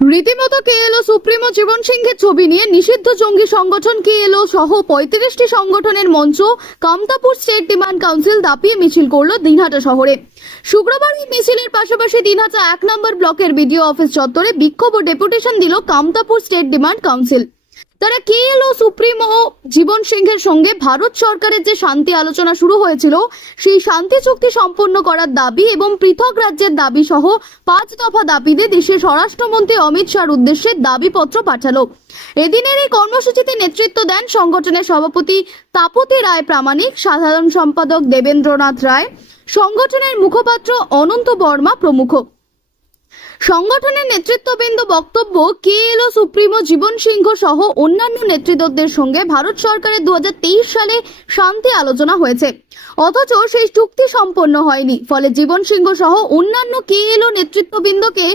রীতিমতো KLO supremo Jiban সিংহের ছবি নিয়ে নিষিদ্ধ জঙ্গি সংগঠন কেএলও সহ পঁয়ত্রিশটি সংগঠনের মঞ্চ কামতাপুর স্টেট ডিমান্ড কাউন্সিল দাপিয়ে মিছিল করল দিনহাটা শহরে। শুক্রবার এই মিছিলের পাশাপাশি দিনহাটা এক নম্বর ব্লকের বিডিও অফিস চত্বরে বিক্ষোভ ও ডেপুটেশন দিল কামতাপুর স্টেট ডিমান্ড কাউন্সিল। তারা কেএলও সুপ্রিমো জীবন সিংহের সঙ্গে ভারত সরকারের যে শান্তি আলোচনা শুরু হয়েছিল, সেই শান্তি চুক্তি সম্পন্ন করার দাবি এবং পৃথক রাজ্যের দাবি সহ পাঁচ দফা দাবিতে দেশের স্বরাষ্ট্রমন্ত্রী অমিত শাহর উদ্দেশ্যে দাবিপত্র পাঠালো। এদিনের এই কর্মসূচিতে নেতৃত্ব দেন সংগঠনের সভাপতি তাপতি রায় প্রামাণিক, সাধারণ সম্পাদক দেবেন্দ্রনাথ রায়, সংগঠনের মুখপাত্র অনন্ত বর্মা প্রমুখ। সংগঠনের নেতৃত্ববৃন্দ বক্তব্য, কে কেএলও সুপ্রিমো, জীবন সিংহ সহ অন্যান্য নেতৃত্বদের সঙ্গে ভারত সরকারের দু হাজার তেইশ সালে শান্তি আলোচনা হয়েছে। অথচ সেই চুক্তি সম্পন্ন হয়নি। ফলে জীবন সিংহ সহ অন্যান্য কে কেএলও নেতৃত্ববৃন্দকে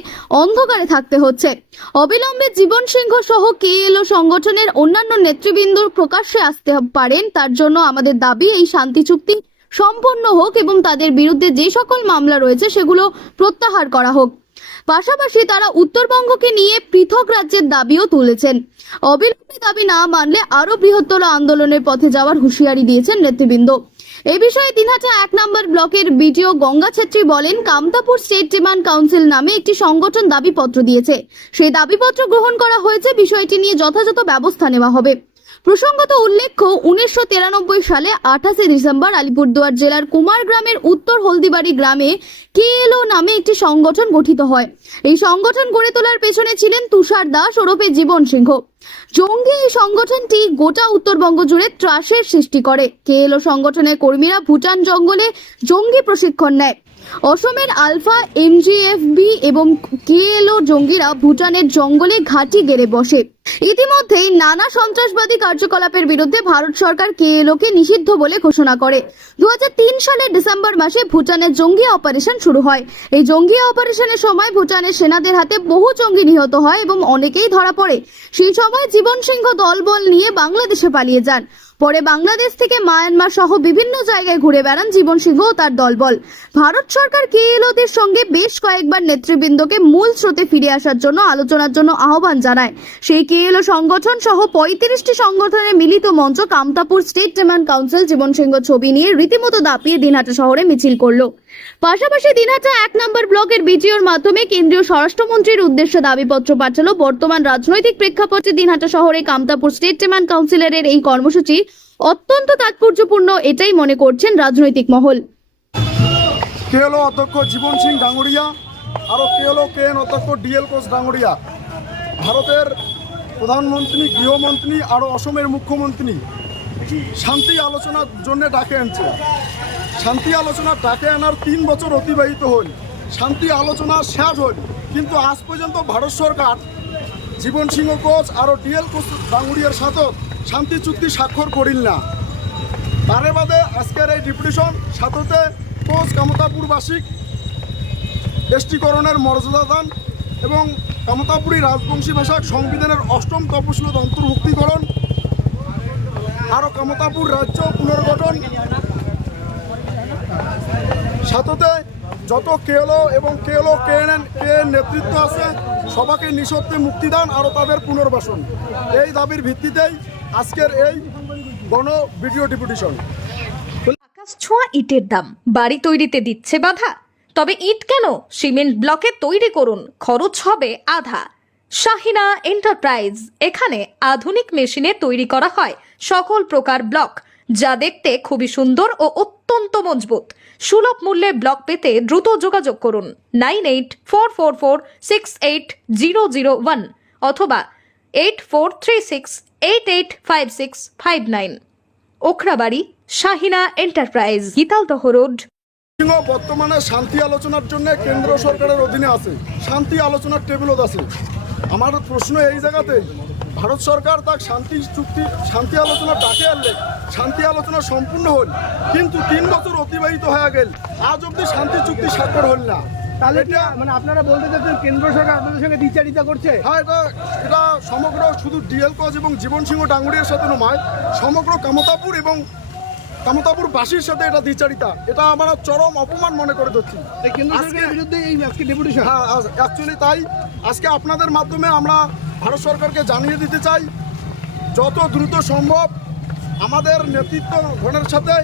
অন্ধকারে থাকতে হচ্ছে। অবিলম্বে জীবন সিংহ সহ কে কেএলও সংগঠনের অন্যান্য নেতৃবৃন্দ প্রকাশ্যে আসতে পারেন, তার জন্য আমাদের দাবি, এই শান্তি চুক্তি সম্পন্ন হোক এবং তাদের বিরুদ্ধে যে সকল মামলা রয়েছে সেগুলো প্রত্যাহার করা হোক। পাশাপাশি তারা উত্তরবঙ্গকে নিয়ে পৃথক রাজ্যের দাবিও তুলেছেন। অবিলম্বে দাবি না মানলে আরও বৃহত্তর আন্দোলনের পথে যাওয়ার হুঁশিয়ারি দিয়েছেন নেতৃবৃন্দ। এ বিষয়ে দিনহাটা এক নম্বর ব্লকের বিডিও গঙ্গা ছেত্রী বলেন, কামতাপুর স্টেট ডিমান্ড কাউন্সিল নামে একটি সংগঠন দাবিপত্র দিয়েছে। সেই দাবিপত্র গ্রহণ করা হয়েছে, বিষয়টি নিয়ে যথাযথ ব্যবস্থা নেওয়া হবে। প্রসঙ্গত উল্লেখ্য, উনিশশো তিরানব্বই সালে আঠাশে ডিসেম্বর আলিপুরদুয়ার জেলার কুমার গ্রামের উত্তর হলদিবাড়ি গ্রামে কেএলও নামে একটি সংগঠন গঠিত হয়। এই সংগঠন গড়ে তোলার পেছনে ছিলেন তুষার দাস ওরফে জীবন সিংহ। জঙ্গি এই সংগঠনটি গোটা উত্তরবঙ্গ জুড়ে ত্রাসের সৃষ্টি করে। কেএলও সংগঠনের কর্মীরা ভুটান জঙ্গলে জঙ্গি প্রশিক্ষণ নেয়। অসমের আলফা এমজিএফবি এবং কেএলও জঙ্গিরা ভুটানের জঙ্গলে ঘাঁটি গেড়ে বসে। ইতিমধ্যেই নানা সন্ত্রাসবাদী কার্যকলাপের বিরুদ্ধে ভারত সরকার কেএলওকে নিষিদ্ধ বলে ঘোষণা করে। দু হাজার তিন সালের ডিসেম্বর মাসে ভুটানের জঙ্গি অপারেশন শুরু হয়। এই জঙ্গি অপারেশনের সময় ভুটানের সেনাদের হাতে বহু জঙ্গি নিহত হয় এবং অনেকেই ধরা পড়ে। সেই সময় জীবন সিংহ দলবল নিয়ে বাংলাদেশে পালিয়ে যান। পরে বাংলাদেশ থেকে মায়ানমার সহ বিভিন্ন জায়গায় ঘুরে বেড়ান জীবন সিংহ ও তার দলবল। ভারত সরকার কেএলওদের সঙ্গে বেশ কয়েকবার নেতৃবৃন্দকে মূল স্রোতে ফিরে আসার জন্য আলোচনার জন্য আহ্বান জানায়। সেই কেএলও সংগঠন সহ পঁয়ত্রিশটি সংগঠনের মিলিত মঞ্চ Kamtapur state demand council Jiban Singha ছবি নিয়ে রীতিমতো দাপিয়ে দিনহাটা শহরে মিছিল করল। পাশাপাশি দিনহাটা এক নম্বর ব্লকের বিটিওর মাধ্যমে কেন্দ্রীয় স্বরাষ্ট্রমন্ত্রীর উদ্দেশ্যে দাবিপত্র পাঠালো বর্তমান রাজনৈতিক প্রেক্ষাপটে দিনহাটা শহরে কামতাপুর স্টেট ডিমান্ড কাউন্সিলরের এই কর্মসূচি অত্যন্ত তাৎপর্যপূর্ণ, এটাই মনে করছেন রাজনৈতিক মহল। অধ্যক্ষ জীবন সিং ডাঙ্গরিয়া আরও অধ্যক্ষ ডিএল কোচ ডাঙ্গরিয়া ভারতের প্রধানমন্ত্রী, গৃহমন্ত্রী আরও অসমের মুখ্যমন্ত্রী। শান্তি আলোচনার জন্য ডাকে আনছে। শান্তি আলোচনা ডাকে আনার তিন বছর অতিবাহিত হল। শান্তি আলোচনা শেষ হল। কিন্তু আজ পর্যন্ত ভারত সরকার জীবন সিংহ কোচ আরও ডিএল কোচ ডাঙ্গুরিয়ার সাথে শান্তি চুক্তি স্বাক্ষর করিল না। তারে বাদে আজকের এই ডিপুটেশন সাথতে কোচ কামতাপুরবাসিক এসটিকরণের মর্যাদা দান এবং কামতাপুরী রাজবংশী ভাষার সংবিধানের অষ্টম তপশিলত অন্তর্ভুক্তিকরণ আরও কামতাপুর রাজ্য পুনর্গঠন। সাথতে যত কেএলও এবং কেএলও কেএনএন কে নেতৃত্ব আছে সবাকে নিঃশর্তে মুক্তিদান আরও তাদের পুনর্বাসন। এই দাবির ভিত্তিতেই আজকের এই গণ ভিডিও ডিপুটেশন। আকাশ ছোঁয়া ইটের দাম। বাড়ি তৈরিতে দিচ্ছে বাধা। তবে ইট কেন? সিমেন্ট ব্লকে তৈরি করুন। খরচ হবে আধা। শাহিনা এন্টারপ্রাইজ। এখানে আধুনিক মেশিনে তৈরি করা হয় সকল প্রকার ব্লক। যা দেখতে খুবই সুন্দর ও অত্যন্ত মজবুত। সুলভ মূল্যে ব্লক পেতে দ্রুত যোগাযোগ করুন nine eight four four four six eight zero zero one অথবা eight four three six eight eight five six five nine. Okhrabari, Shahina enterprise, Gitaldaha road. বর্তমানে শান্তি আলোচনার জন্য কেন্দ্র সরকারের অধীনে আছে। শান্তি আলোচনার টেবিলত আছে। আমার প্রশ্ন এই জায়গাতে ভারত সরকার তাক শান্তি চুক্তি শান্তি আলোচনা ডাকে আনলে শান্তি আলোচনা সম্পূর্ণ হল কিন্তু তিন বছর অতিবাহিত হয়ে গেল। আজ অবধি শান্তি চুক্তি স্বাক্ষর হল না। তাহলে এটা- মানে আপনারা বলতে চাচ্ছেন কেন্দ্র সরকার আপনাদের সঙ্গে দ্বিচারিতা করছে? হ্যাঁ এটা এটা সমগ্র শুধু ডিএল কজ এবং জীবন সিংহ ডাঙ্গুরিয়ার সাথে নয় সমগ্র কামতাপুর এবং কামতাপুর বাসীর সাথে এটা দ্বিচারিতা এটা আমরা চরম অপমান মনে করে ধরছি। এই কেন্দ্র সরকারের বিরুদ্ধে এই আজকে ডেপুটেশন? হ্যাঁ অ্যাকচুয়ালি তাই। আজকে আপনাদের মাধ্যমে আমরা ভারত সরকারকে জানিয়ে দিতে চাই, যত দ্রুত সম্ভব আমাদের নেতৃত্ব গণের সাথে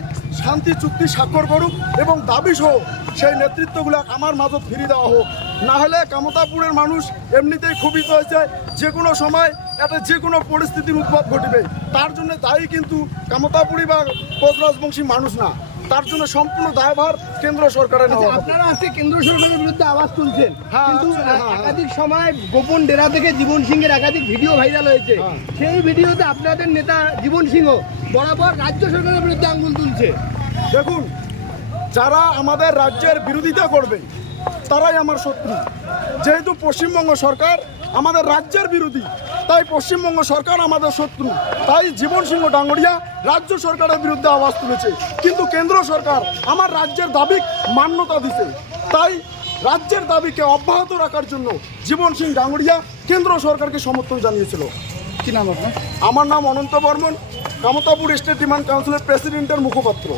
শান্তি, চুক্তি স্বাক্ষর করুক এবং দাবি সহ সেই নেতৃত্বগুলো আমার মাঝত ফিরিয়ে দেওয়া হোক। না হলে কামতাপুরের মানুষ এমনিতেই ক্ষোভিত হয়েছে, যে কোনো সময় একটা যে কোনো পরিস্থিতির উদ্ভব ঘটবে। তার জন্য দায়ী কিন্তু কামতাপুরি বা কোচ রাজবংশী মানুষ না। তার জন্য সম্পূর্ণ দায়ভার কেন্দ্র সরকারের নেওয়া আপনারা আজকে কেন্দ্র সরকারের বিরুদ্ধে আওয়াজ তুলছেন। হ্যাঁ, কিন্তু হ্যাঁ, হ্যাঁ। একাধিক সময় গোপন ডেরা থেকে জীবন সিংহের একাধিক ভিডিও ভাইরাল হয়েছে। হ্যাঁ। সেই ভিডিওতে আপনাদের নেতা জীবন সিংহ বরাবর রাজ্য সরকারের বিরুদ্ধে আঙ্গুল তুলছে। দেখুন যারা আমাদের রাজ্যের বিরোধিতা করবে তারাই আমার শত্রু। যেহেতু পশ্চিমবঙ্গ সরকার আমাদের রাজ্যের বিরোধী তাই পশ্চিমবঙ্গ সরকার আমাদের শত্রু। তাই জীবন সিংহ ডাঙ্গরিয়া রাজ্য সরকারের বিরুদ্ধে আওয়াজ তুলেছে। কিন্তু কেন্দ্র সরকার আমার রাজ্যের দাবি মান্যতা দিছে। তাই রাজ্যের দাবিকে অব্যাহত রাখার জন্য জীবন সিং ডাঙ্গরিয়া কেন্দ্র সরকারকে সমর্থন জানিয়েছিল। কি নাম আপনার? আমার নাম অনন্ত বর্মন কামতাপুর স্টেট ডিমান্ড কাউন্সিলের প্রেসিডেন্টের মুখপাত্র।